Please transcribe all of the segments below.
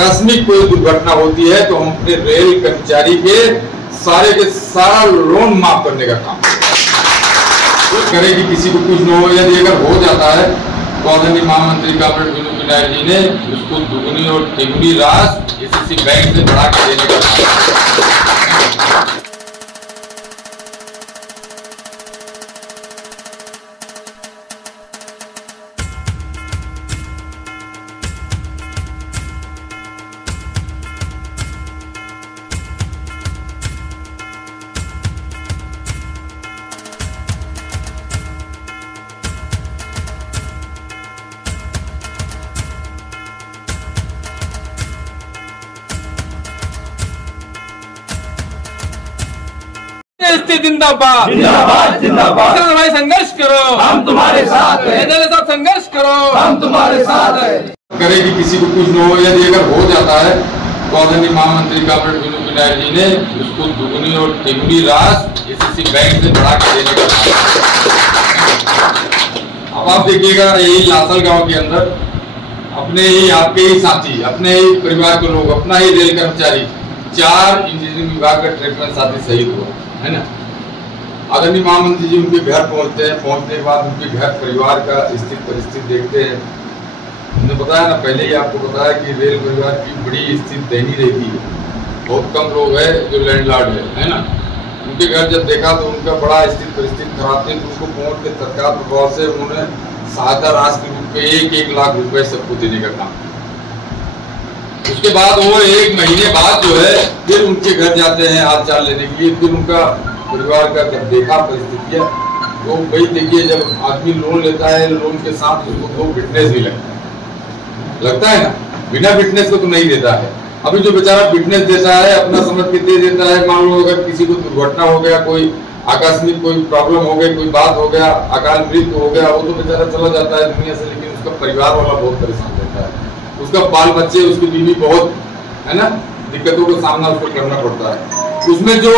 आकस्मिक कोई दुर्घटना होती है तो हम अपने रेल कर्मचारी के सारा लोन माफ करने का काम करें कि किसी को कुछ न हो। यदि अगर हो जाता है तो आदरणीय महामंत्री कॉमरेड विनोद नायक जी ने उसको दुगनी और तिगुनी राशि एसीसी बैंक से बढ़ा के देने का काम। जिंदाबाद जिंदाबाद जिंदाबाद। भाई संघर्ष करो, हम तुम्हारे साथ हैं। साहब संघर्ष करो, हम तुम्हारे साथ हैं। करें कि किसी को कुछ न हो। यदि अगर हो जाता है तो आदरणीय महामंत्री कॉमरेड विनोद नायक जी ने उसको दुगनी और तिगुनी राशि एसीसी बैंक से बढ़ा के देने का काम। अब आप देखिएगा यही लासल गांव के अंदर अपने ही आपके ही साथी, अपने ही परिवार के लोग, अपना ही रेल कर्मचारी 4 इंजीनियरिंग विभाग का ट्रैक साथी शहीद हुआ है ना। आदरणीय महामंत्री जी उनके घर पहुंचते हैं, पहुंचने के बाद उनके घर परिवार का स्थिति परिस्थिति देखते हैं। हमने बताया ना, पहले ही आपको बताया कि रेल परिवार की बड़ी स्थिति दयनीय रहती है, बहुत कम लोग हैं जो लैंडलॉर्ड है ना। उनके घर जब देखा तो उनका बड़ा स्थिति परिस्थिति खराब थी, तो उसको पहुंच के तत्काल प्रभाव से उन्होंने सहायता राशि के रूप में 1-1 लाख रुपए सबको देने का काम। उसके बाद वो 1 महीने बाद जो है फिर उनके घर जाते हैं हाल चाल लेने के लिए। फिर उनका परिवार का जब देखा परिस्थितियाँ तो वही देखिए, जब आदमी लोन लेता है लोन के साथ उसको 2 फिटनेस भी लगता है ना, बिना फिटनेस को तो नहीं देता है। अभी जो बेचारा फिटनेस देता है अपना समझ के दे देता है। मान लो अगर किसी को दुर्घटना हो गया, कोई आकस्मिक कोई प्रॉब्लम हो गई, कोई बात हो गया, अकाल मृत्यु हो गया, वो तो बेचारा चला जाता है दुनिया से, लेकिन उसका परिवार वाला बहुत परेशान रहता है। उसका बाल बच्चे, उसकी बीवी बहुत है ना दिक्कतों का सामना उसको करना पड़ता है। उसमें जो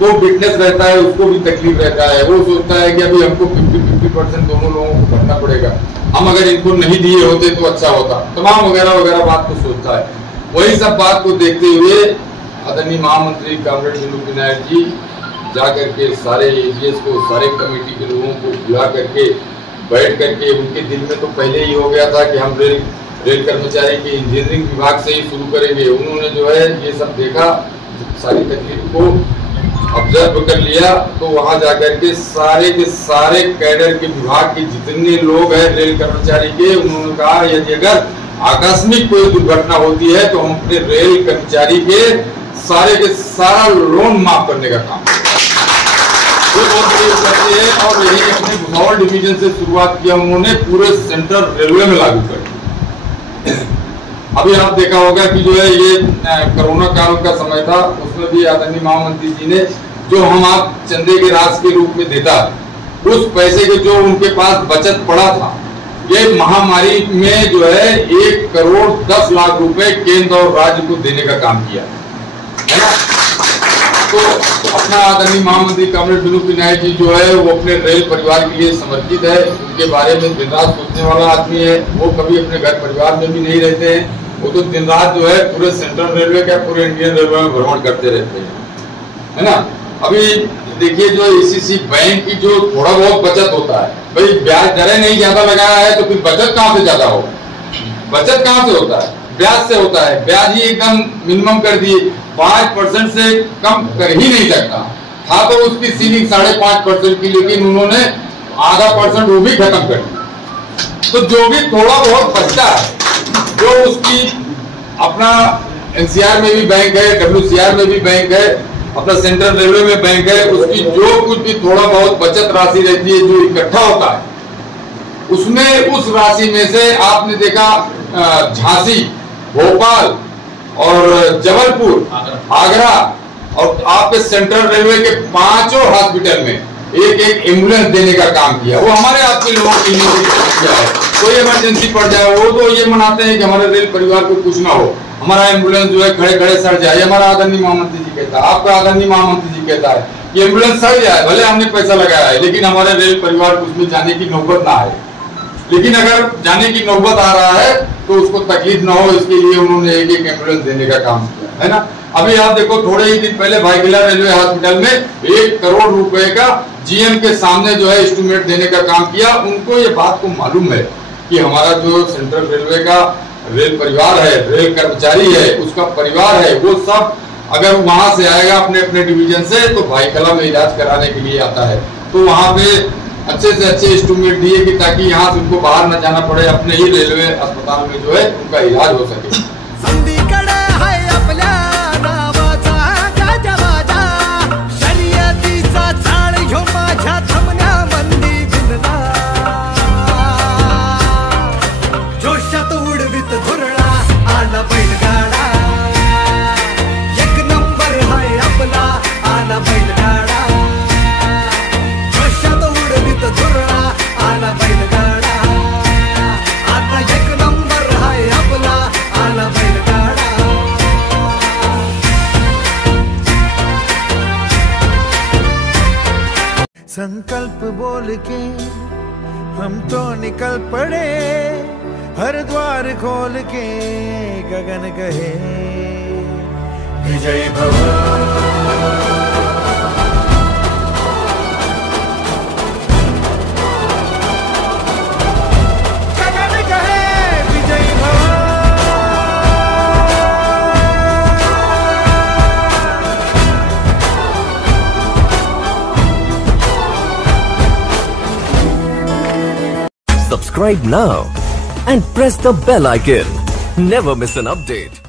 2 फिटनेस रहता है उसको भी तकलीफ रहता है। वो सोचता है कि अभी हमको 50% दोनों लोगों को भरना पड़ेगा, हम अगर इनको नहीं दिए होते तो अच्छा होता, तमाम वगैरह वगैरह बात को सोचता है। वही सब बात को देखते हुए आदरणीय महामंत्री कॉमरेड विनोद नायक जी जा करके सारे एजीएस को, सारे कमेटी के लोगों को बुला करके बैठ करके, उनके दिल में तो पहले ही हो गया था कि हम रेल कर्मचारी के इंजीनियरिंग विभाग से ही शुरू करेंगे। उन्होंने जो है ये सब देखा, सारी तकलीफ को ऑब्जर्व कर लिया, तो वहां जाकर के सारे कैडर के विभाग के जितने लोग हैं रेल कर्मचारी के, उन्होंने कहा यदि अगर आकस्मिक कोई दुर्घटना होती है तो हम अपने रेल कर्मचारी के सारा लोन माफ करने का काम। ये बहुत बड़ी उपलब्धि है और यही अपने भुसावल डिवीजन से शुरुआत किया उन्होंने, पूरे सेंट्रल रेलवे में लागू कर। अभी आप देखा होगा कि जो है ये कोरोना काल का समय था, उसमें भी आदरणीय महामंत्री जी ने जो हम आप चंदे के राशि के रूप में देता, उस पैसे के जो उनके पास बचत पड़ा था, ये महामारी में जो है 1 करोड़ 10 लाख रुपए केंद्र और राज्य को देने का काम किया है ना। तो अपना आदरणीय महामंत्री कॉमरेड विनोद नायक जी जो है वो अपने रेल परिवार के लिए समर्पित है, उनके बारे में दिन रात सोचने वाला आदमी है। वो कभी अपने घर परिवार में भी नहीं रहते हैं, वो तो दिन रात जो है पूरे सेंट्रल रेलवे का, पूरे इंडियन रेलवे में भ्रमण करते रहते हैं है ना। अभी देखिए जो एसीसी बैंक की जो थोड़ा बहुत बचत होता है, भाई ब्याज दरें नहीं ज्यादा लगाया है तो फिर बचत कहाँ से ज्यादा हो? बचत कहाँ से होता है? ब्याज से होता है। ब्याज ही एकदम मिनिमम कर दिए, 5% से कम कर ही नहीं सकता था, तो उसकी सीलिंग 5.5% की, लेकिन उन्होंने आधा % वो भी खत्म कर दी। तो जो भी थोड़ा बहुत बचता है, जो उसकी अपना एनसीआर में भी बैंक है, WCR में भी बैंक है, अपना सेंट्रल रेलवे में बैंक है, उसकी जो कुछ भी थोड़ा बहुत बचत राशि रहती है जो इकट्ठा होता है, उसमें उस राशि में से आपने देखा झांसी, भोपाल और जबलपुर, आगरा और आपके सेंट्रल रेलवे के 5 हॉस्पिटल में एक एम्बुलेंस देने का काम किया। वो हमारे आपके लोगों के लिए किया है। कोई इमरजेंसी पड़ जाए वो तो ये मनाते हैं कि हमारे रेल परिवार को कुछ ना हो, हमारा एम्बुलेंस जो है खड़े खड़े सड़ जाए। हमारा आदरणीय महामंत्री जी कहता है, आपका आदरणीय महामंत्री जी कहता है कि एम्बुलेंस सड़ जाए, भले हमने पैसा लगाया है, लेकिन हमारे रेल परिवार को उसमें जाने की नौबत ना आए। लेकिन अगर जाने की नौबत आ रहा है तो उसको तकलीफ ना हो, इसके लिए उन्होंने एक एम्बुलेंस देने का काम किया है ना। अभी आप देखो, थोड़े ही दिन पहले भाईकिला रेलवे हॉस्पिटल में 1 करोड़ रुपए का जीएम के सामने जो है एस्टिमेट देने का काम किया। उनको ये बात को मालूम है कि हमारा जो सेंट्रल रेलवे का रेल परिवार है, रेल कर्मचारी है, उसका परिवार है, वो सब अगर वहां से आएगा अपने अपने डिवीजन से तो भाईकला में इलाज कराने के लिए आता है, तो वहां पे अच्छे से अच्छे एस्टिमेट दिए कि ताकि यहाँ से उनको बाहर न जाना पड़े, अपने ही रेलवे अस्पताल में जो है उनका इलाज हो सके। संकल्प बोल के हम तो निकल पड़े, हर द्वार खोल के गगन कहे विजय भव। Subscribe now and press the bell icon. Never miss an update.